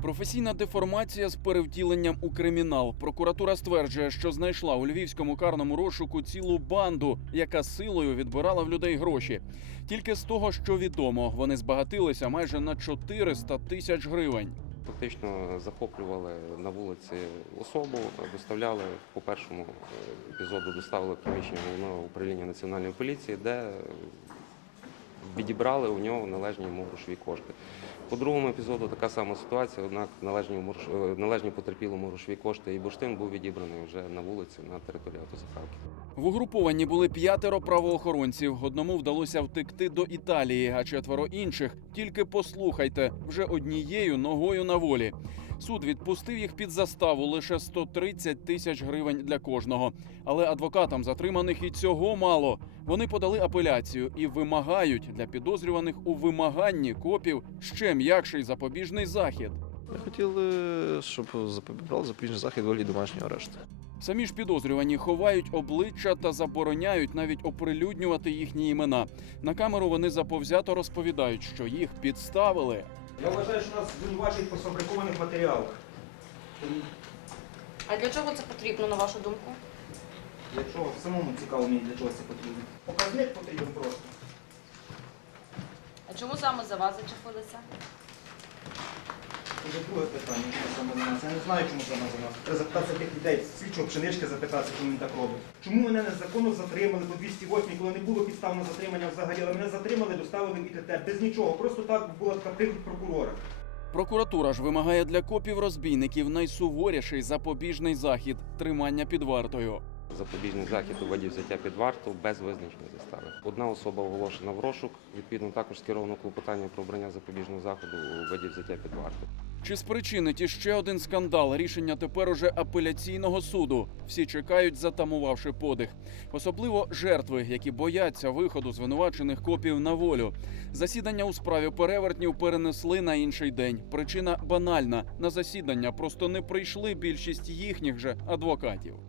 Професійна деформація з перевтіленням у кримінал. Прокуратура стверджує, що знайшла у львівському карному розшуку цілу банду, яка силою відбирала в людей гроші. Тільки з того, що відомо, вони збагатилися майже на 400 тисяч гривень. Фактично захоплювали на вулиці особу, доставляли, по першому епізоду доставили в приміщення Головного управління Національної поліції, де відібрали у нього належні йому грошові кошти. По другому епізоду така сама ситуація, однак належні потерпілому грошові кошти і бурштин був відібраний вже на вулиці на території автозаправки. В угрупованні були 5 правоохоронців. Одному вдалося втекти до Італії, а 4 інших, тільки послухайте, вже однією ногою на волі. Суд відпустив їх під заставу лише 130 тисяч гривень для кожного. Але адвокатам затриманих і цього мало. Вони подали апеляцію і вимагають для підозрюваних у вимаганні копів ще м'якший запобіжний захід. Ми хотіли, щоб брали запобіжний захід у вигляді домашнього арешту. Самі ж підозрювані ховають обличчя та забороняють навіть оприлюднювати їхні імена. На камеру вони заповзято розповідають, що їх підставили. Я вважаю, що нас звинувачують по сфабрикованих матеріалах. А для чого це потрібно, на вашу думку? Якщо самому цікаво мені, для чого це потрібно. Показник потрібен просто. А чому саме за вас зачепилися? Це вже друге питання, чому саме за нас. Я не знаю, чому саме за нас. Треба запитатися тих людей, слідчого Пшенички запитатися, чому він так робить. Чому мене незаконно затримали по 208, коли не було підстав на затримання взагалі, але мене затримали, доставили в ІТТ без нічого. Просто так була така привід прокурора. Прокуратура ж вимагає для копів-розбійників найсуворіший запобіжний захід – тримання під вартою. Запобіжний захід у виді взяття під варту без визначення застави. Одна особа оголошена в розшук, відповідно також скеровано клопотання про обрання запобіжного заходу у виді взяття під варту. Чи спричинить іще один скандал? Рішення тепер уже апеляційного суду. Всі чекають, затамувавши подих. Особливо жертви, які бояться виходу звинувачених копів на волю. Засідання у справі перевертнів перенесли на інший день. Причина банальна. На засідання просто не прийшли більшість їхніх же адвокатів.